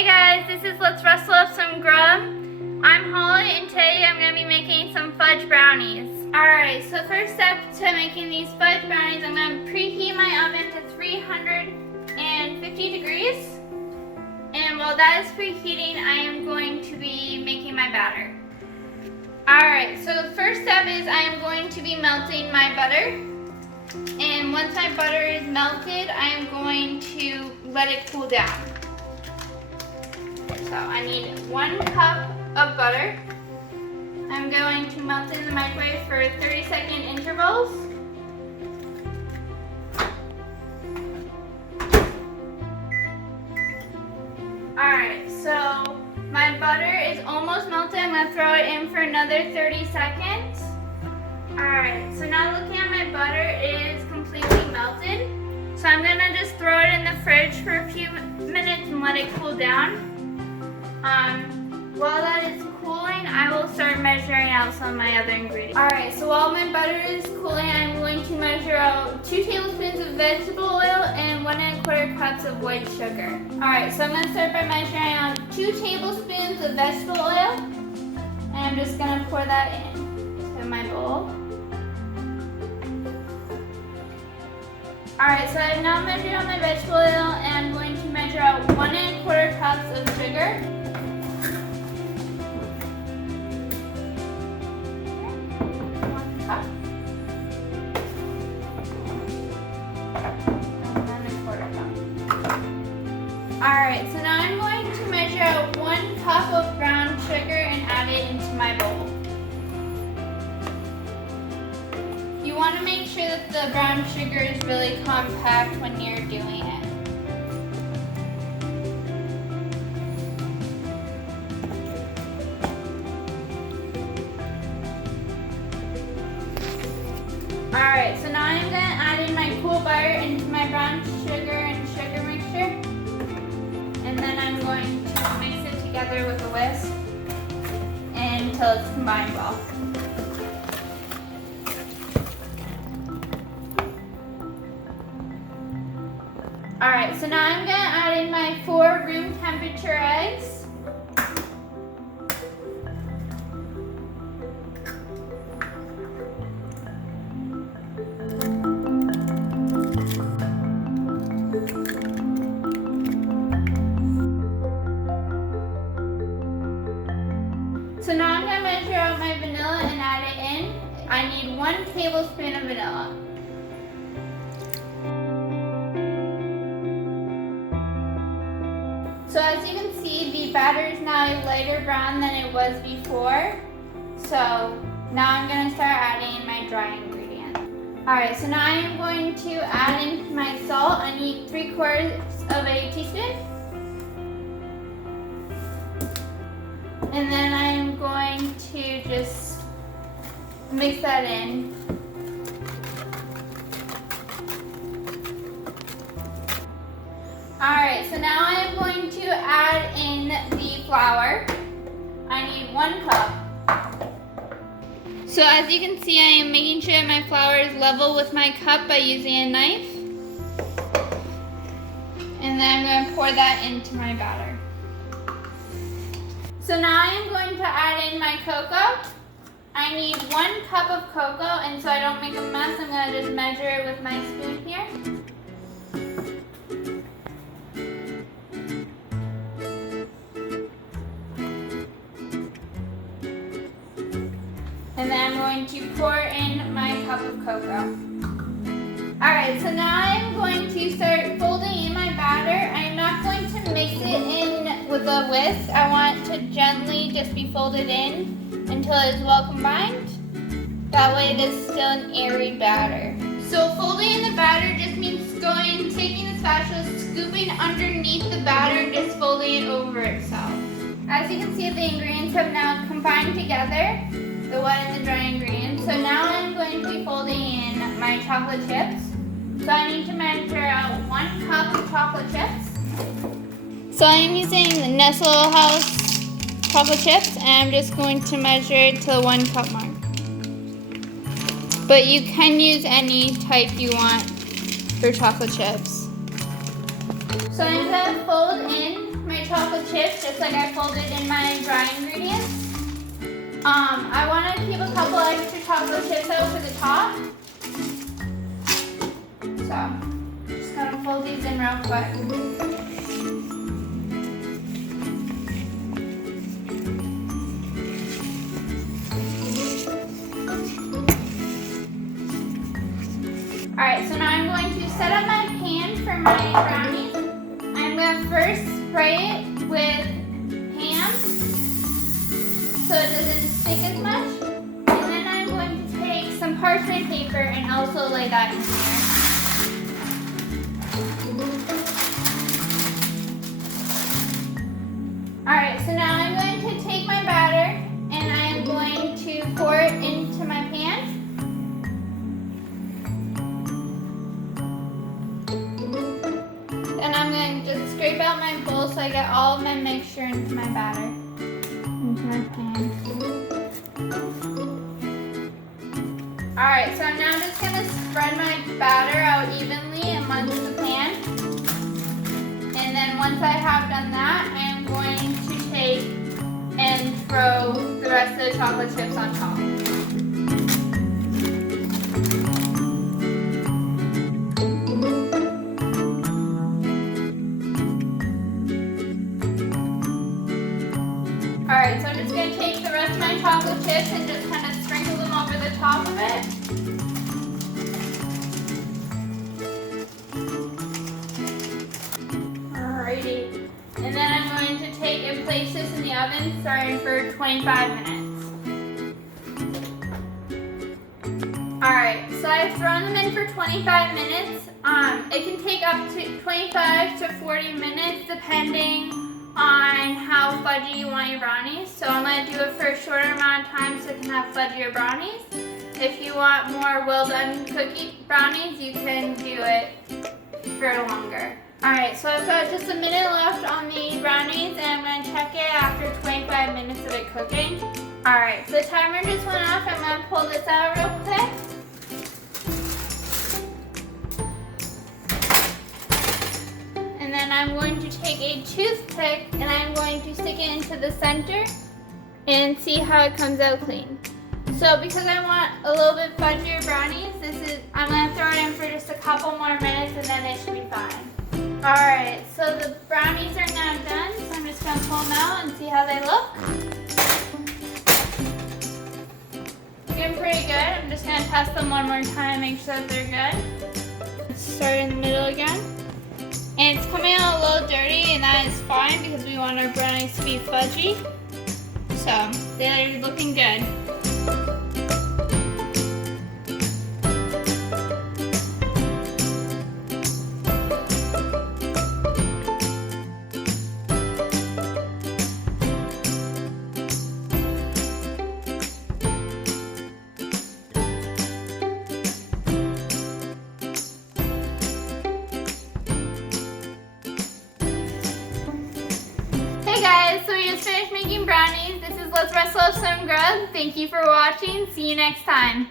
Hey guys, this is Let's Rustle Up Some Grub. I'm Holly and today I'm going to be making some fudge brownies. Alright, so first step to making these fudge brownies, I'm going to preheat my oven to 350 degrees. And while that is preheating, I am going to be making my batter. Alright, so the first step is I am going to be melting my butter. And once my butter is melted, I am going to let it cool down. So I need 1 cup of butter. I'm going to melt it in the microwave for 30-second intervals. Alright, so my butter is almost melted. I'm going to throw it in for another 30 seconds. Alright, so now looking at my butter, it is completely melted. So I'm going to just throw it in the fridge for a few minutes and let it cool down. While that is cooling, I will start measuring out some of my other ingredients. Alright, so while my butter is cooling, I'm going to measure out 2 tablespoons of vegetable oil and 1 1/4 cups of white sugar. Alright, so I'm going to start by measuring out 2 tablespoons of vegetable oil. And I'm just going to pour that into my bowl. Alright, so I've now measured out my vegetable oil and I'm going to measure out 1 1/4 cups of sugar. Alright, so now I'm going to measure out 1 cup of brown sugar and add it into my bowl. You want to make sure that the brown sugar is really compact when you're doing it. Alright, so now I'm going to add in my cool butter into my brown sugar and sugar mixture. And then I'm going to mix it together with a whisk until it's combined well. Alright, so now I'm going to add in my 4 room temperature eggs. So now I'm going to measure out my vanilla and add it in. I need 1 tablespoon of vanilla. So as you can see, the batter is now a lighter brown than it was before. So now I'm going to start adding my dry ingredients. Alright, so now I am going to add in my salt. I need 3/4 of a teaspoon. And then I'm going to just mix that in. Alright, so now I'm going to add in the flour. I need 1 cup. So as you can see, I am making sure that my flour is level with my cup by using a knife. And then I'm going to pour that into my batter. So now I am going to add in my cocoa. I need 1 cup of cocoa, and so I don't make a mess, I'm going to just measure it with my spoon here. And then I'm going to pour in my cup of cocoa. Alright, so now I'm going to start folding in my batter. I'm not going to mix it in with a whisk. I want it to gently just be folded in until it is well combined. That way it is still an airy batter. So folding in the batter just means taking the spatula, scooping underneath the batter and just folding it over itself. As you can see, the ingredients have now combined together, the wet and the dry ingredients. So now I'm going to be folding in my chocolate chips. So I need to measure out 1 cup of chocolate chips. So I'm using the Nestle House chocolate chips, and I'm just going to measure it to the 1 cup mark. But you can use any type you want for chocolate chips. So I'm going to fold in my chocolate chips just like I folded in my dry ingredients. I want to keep a couple extra chocolate chips out for the top. So, just gonna fold these in real quick. Alright, so now I'm going to set up my pan for my brownies. I'm going to first spray it with ham so it doesn't stick as much. And then I'm going to take some parchment paper and also lay that in here. Alright, so now I'm going to take my batter and I'm going to pour it into my pan. And I'm going to just scrape out my bowl so I get all of my mixture into my batter. Into my pan. Alright, so I'm now just going to spread my batter out evenly amongst the pan. And then once I have done that, I am going to take and throw the rest of the chocolate chips on top. Alright, so I'm just going to take the rest of my chocolate chips and just kind of sprinkle them over the top of it. Alrighty. And then I'm going to take and place this in the oven starting for 25 minutes. Alright, so I've thrown them in for 25 minutes. It can take up to 25 to 40 minutes depending on how fudgy you want your brownies. So I'm going to do it for a shorter amount of time so you can have fudgier brownies. If you want more well done cookie brownies, you can do it for longer. Alright, so I've got just a minute left on the brownies and I'm going to check it after 25 minutes of it cooking. Alright, so the timer just went off. I'm going to pull this out real quick. And then I'm going to take a toothpick and I'm going to stick it into the center and see how it comes out clean. So because I want a little bit fudgier brownies, I'm going to throw it in for just a couple more minutes and then it should be fine. Alright, so the brownies are now done, so I'm just going to pull them out and see how they look. Looking pretty good. I'm just going to test them one more time, make sure that they're good. Let's start in the middle again. And it's coming out a little dirty, and that is fine because we want our brownies to be fudgy. So, they're looking good. Hey guys, so we just finished making brownies. This is Let's Wrestle Up Some Grub. Thank you for watching. See you next time.